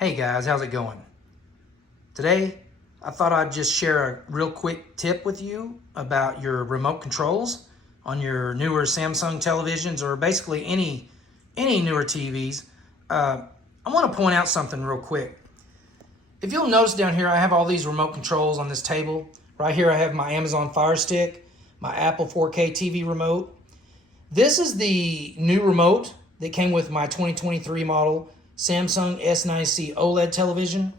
Hey guys, how's it going? Today, I thought I'd just share a real quick tip with you about your remote controls on your newer Samsung televisions or basically any newer TVs. I want to point out something real quick. If you'll notice down here, I have all these remote controls on this table. Right here, I have my Amazon Fire Stick, my Apple 4K TV remote. This is the new remote that came with my 2023 model Samsung S90C OLED television.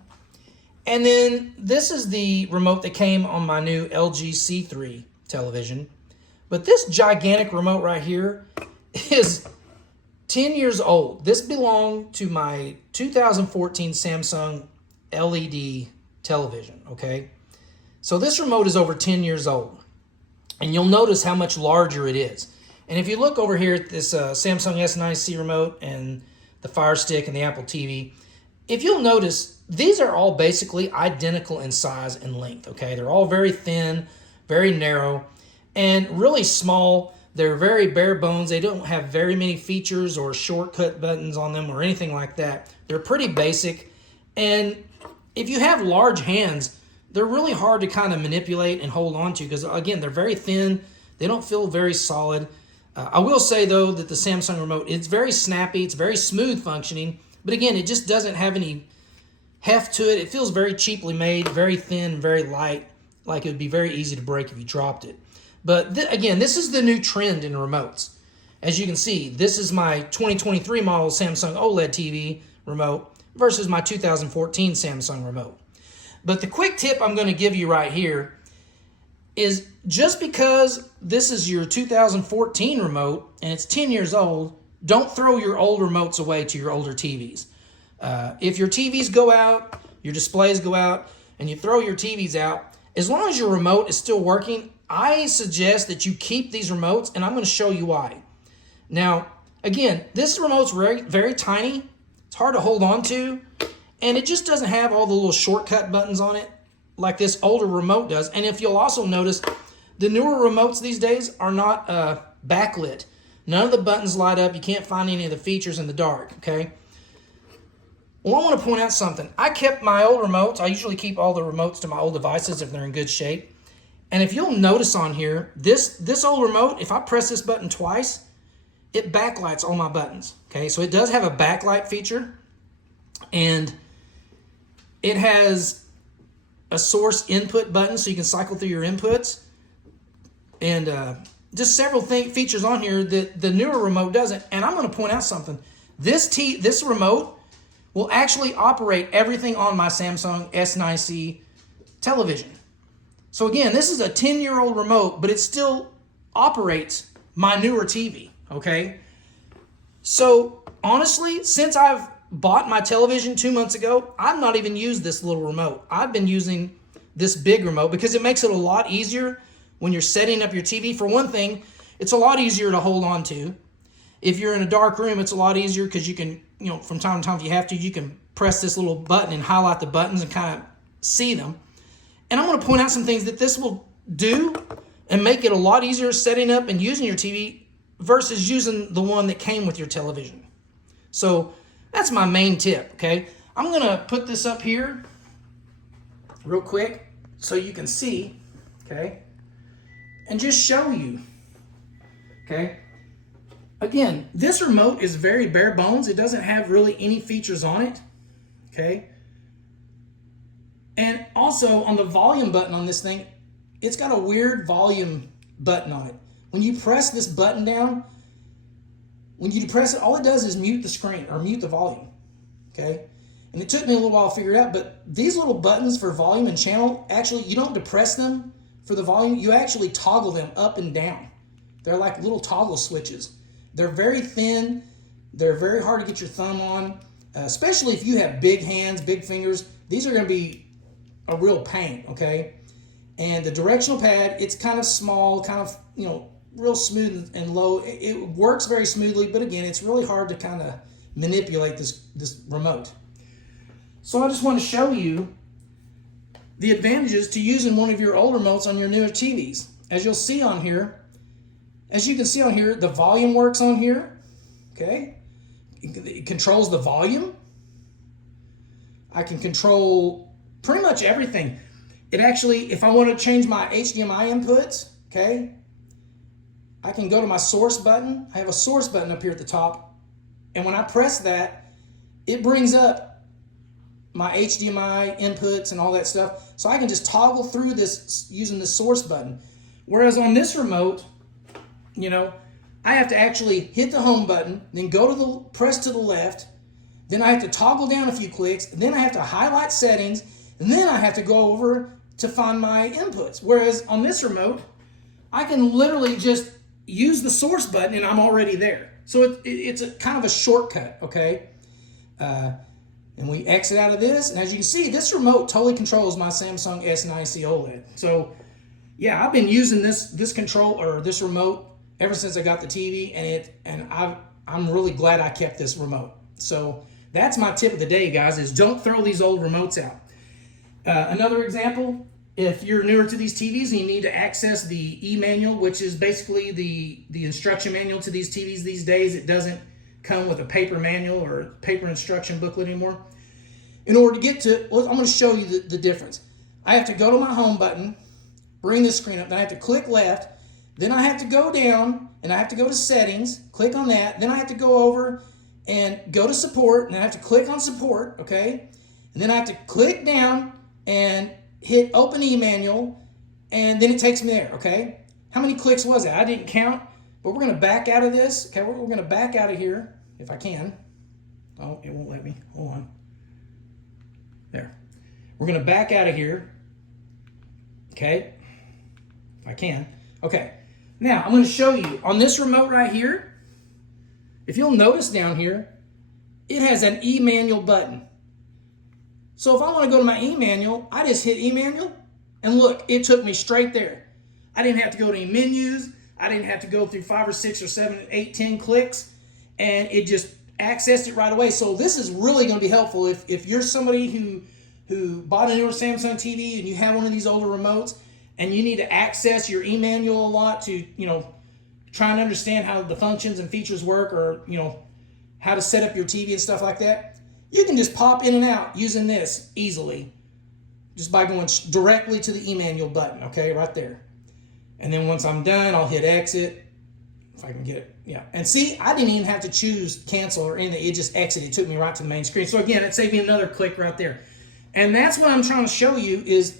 And then this is the remote that came on my new LG C3 television. But this gigantic remote right here is 10 years old. This belonged to my 2014 Samsung LED television, okay? So this remote is over 10 years old. And you'll notice how much larger it is. And if you look over here at this Samsung S90C remote and the Fire Stick and the Apple TV, if you'll notice, these are all basically identical in size and length, okay? They're all very thin, very narrow, and really small. They're very bare bones. They don't have very many features or shortcut buttons on them or anything like that. They're pretty basic, and if you have large hands, they're really hard to kind of manipulate and hold on to because, again, they're very thin. They don't feel very solid. I will say, though, that the Samsung remote, it's very snappy. It's very smooth functioning. But, again, it just doesn't have any heft to it. It feels very cheaply made, very thin, very light, like it would be very easy to break if you dropped it. But, again, this is the new trend in remotes. As you can see, this is my 2023 model Samsung OLED TV remote versus my 2014 Samsung remote. But the quick tip I'm going to give you right here is just because this is your 2014 remote and it's 10 years old, don't throw your old remotes away to your older TVs. If your TVs go out, your displays go out, and you throw your TVs out, as long as your remote is still working, I suggest that you keep these remotes, and I'm going to show you why. Now, again, this remote's very, very tiny. It's hard to hold on to, and it just doesn't have all the little shortcut buttons on it like this older remote does. And if you'll also notice, the newer remotes these days are not backlit. None of the buttons light up. You can't find any of the features in the dark, okay? Well, I want to point out something. I kept my old remotes. I usually keep all the remotes to my old devices if they're in good shape. And if you'll notice on here, this old remote, if I press this button twice, it backlights all my buttons, okay? So it does have a backlight feature, and it has a source input button so you can cycle through your inputs, and just several features on here that the newer remote doesn't. And I'm going to point out something. This remote will actually operate everything on my Samsung S90C television. So again, this is a 10-year-old remote, but it still operates my newer TV, okay? So honestly, since I've bought my television 2 months ago, I've not even used this little remote. I've been using this big remote because it makes it a lot easier when you're setting up your TV. For one thing, it's a lot easier to hold on to. If you're in a dark room, it's a lot easier because you can, from time to time if you have to, you can press this little button and highlight the buttons and kind of see them. And I'm going to point out some things that this will do and make it a lot easier setting up and using your TV versus using the one that came with your television. So that's my main tip, okay? I'm going to put this up here real quick so you can see, okay? And just show you, okay? Again, this remote is very bare bones. It doesn't have really any features on it, okay? And also on the volume button on this thing, it's got a weird volume button on it. When you press this button down, when you press it, all it does is mute the screen or mute the volume, okay? And it took me a little while to figure it out, but these little buttons for volume and channel, actually, you don't depress them for the volume. You actually toggle them up and down. They're like little toggle switches. They're very thin. They're very hard to get your thumb on, especially if you have big hands, big fingers. These are going to be a real pain, okay? And the directional pad, it's kind of small, kind of, real smooth and low. It works very smoothly, but again, it's really hard to kind of manipulate this remote. So I just want to show you the advantages to using one of your old remotes on your newer TVs. As you can see on here, the volume works on here, okay? It controls the volume. I can control pretty much everything. It actually, if I want to change my HDMI inputs, okay, I can go to my source button. I have a source button up here at the top. And when I press that, it brings up my HDMI inputs and all that stuff. So I can just toggle through this using the source button. Whereas on this remote, you know, I have to actually hit the home button, then go to the, press to the left, then I have to toggle down a few clicks, and then I have to highlight settings, and then I have to go over to find my inputs. Whereas on this remote, I can literally just use the source button and I'm already there. So it's a kind of a shortcut, okay? And we exit out of this, and as you can see, this remote totally controls my Samsung S90C OLED. So yeah, I've been using this control or this remote ever since I got the TV, and I'm really glad I kept this remote. So that's my tip of the day, guys, is don't throw these old remotes out. Another example, if you're newer to these TVs and you need to access the e-manual, which is basically the instruction manual to these TVs these days, it doesn't come with a paper manual or paper instruction booklet anymore. In order to get to, well, I'm going to show you the difference. I have to go to my home button, bring this screen up, then I have to click left, then I have to go down and I have to go to settings, click on that, then I have to go over and go to support, and then I have to click on support, okay? And then I have to click down and hit open e-manual, and then it takes me there, okay? How many clicks was that? I didn't count, but we're gonna back out of this, okay? We're gonna back out of here, if I can. Oh, it won't let me, hold on. There. We're gonna back out of here, okay? If I can. Okay, now I'm gonna show you, on this remote right here, if you'll notice down here, it has an e-manual button. So if I want to go to my e-manual, I just hit e-manual, and look, it took me straight there. I didn't have to go to any menus. I didn't have to go through 5 or 6 or 7, 8, 10 clicks, and it just accessed it right away. So this is really going to be helpful if you're somebody who bought a newer Samsung TV and you have one of these older remotes, and you need to access your e-manual a lot to, you know, try and understand how the functions and features work, or, you know, how to set up your TV and stuff like that. You can just pop in and out using this easily, just by going directly to the e-manual button, okay, right there. And then once I'm done, I'll hit exit, if I can get it, yeah. And see, I didn't even have to choose cancel or anything, it just exited, it took me right to the main screen. So again, it saved me another click right there. And that's what I'm trying to show you is,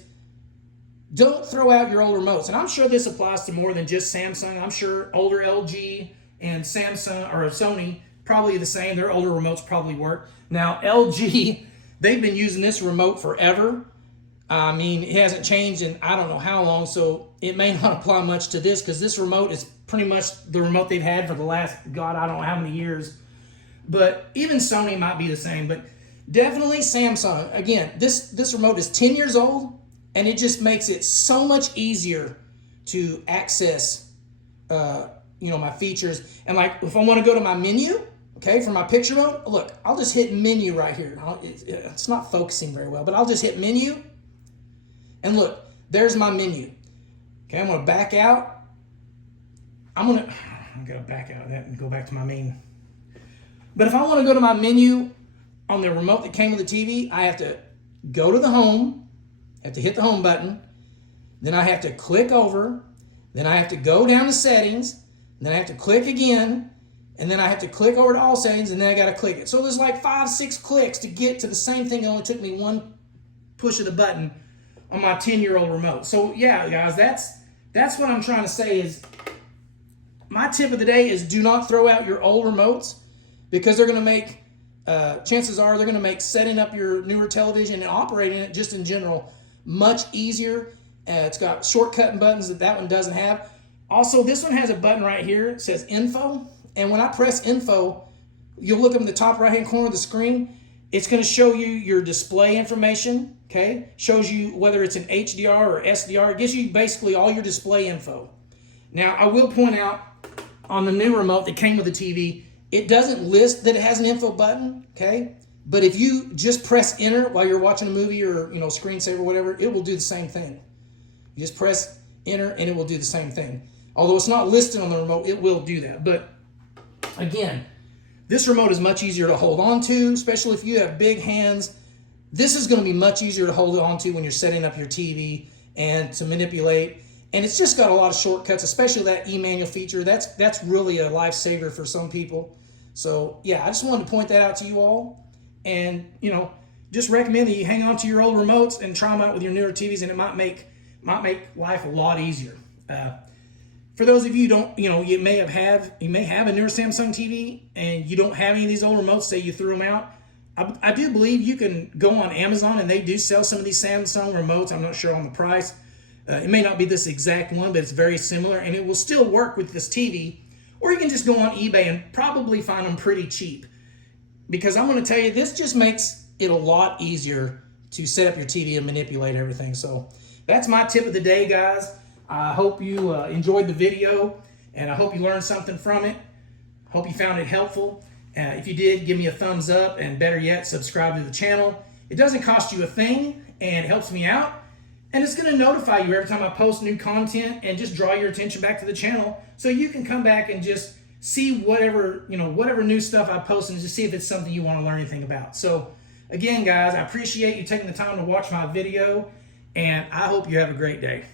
don't throw out your old remotes. And I'm sure this applies to more than just Samsung. I'm sure older LG and Samsung or Sony probably the same. Their older remotes probably work. Now LG, they've been using this remote forever. I mean, it hasn't changed in I don't know how long, so it may not apply much to this, because this remote is pretty much the remote they've had for the last, God, I don't know how many years. But even Sony might be the same. But definitely Samsung. Again, this remote is 10 years old. And it just makes it so much easier to access, you know, my features. And like, if I want to go to my menu, okay, for my picture mode, look, I'll just hit menu right here. It's not focusing very well, but I'll just hit menu. And look, there's my menu. Okay, I'm going to back out. I'm going to back out of that and go back to my main. But if I want to go to my menu on the remote that came with the TV, I have to go to the home. I have to hit the home button, then I have to click over, then I have to go down to settings, then I have to click again, and then I have to click over to all settings, and then I got to click it. So there's like 5, 6 clicks to get to the same thing. It only took me one push of the button on my 10-year-old remote. So yeah, guys, that's what I'm trying to say is, my tip of the day is do not throw out your old remotes, because they're going to make, chances are they're going to make setting up your newer television and operating it just in general much easier. It's got shortcut buttons that one doesn't have. Also, this one has a button right here. It says info. And when I press info, you'll look up in the top right-hand corner of the screen. It's going to show you your display information, okay? Shows you whether it's an HDR or SDR. It gives you basically all your display info. Now, I will point out on the new remote that came with the TV, it doesn't list that it has an info button, okay? But if you just press enter while you're watching a movie or, you know, screensaver or whatever, it will do the same thing. You just press enter and it will do the same thing. Although it's not listed on the remote, it will do that. But again, this remote is much easier to hold on to, especially if you have big hands This is going to be much easier to hold on to when you're setting up your TV and to manipulate. And it's just got a lot of shortcuts, especially that e-manual feature. That's really a lifesaver for some people. So yeah, I just wanted to point that out to you all. And just recommend that you hang on to your old remotes and try them out with your newer TVs, and it might make life a lot easier. For those of you who don't, you may have a newer Samsung TV and you don't have any of these old remotes, say you threw them out. I do believe you can go on Amazon and they do sell some of these Samsung remotes. I'm not sure on the price. It may not be this exact one, but it's very similar, and it will still work with this TV. Or you can just go on eBay and probably find them pretty cheap. Because I'm going to tell you, this just makes it a lot easier to set up your TV and manipulate everything. So that's my tip of the day, guys. I hope you enjoyed the video, and I hope you learned something from it. Hope you found it helpful. If you did, give me a thumbs up, and better yet, subscribe to the channel. It doesn't cost you a thing, and it helps me out. And it's going to notify you every time I post new content, and just draw your attention back to the channel so you can come back and just see whatever new stuff I post, and just see if it's something you want to learn anything about. So again, guys, I appreciate you taking the time to watch my video, and I hope you have a great day.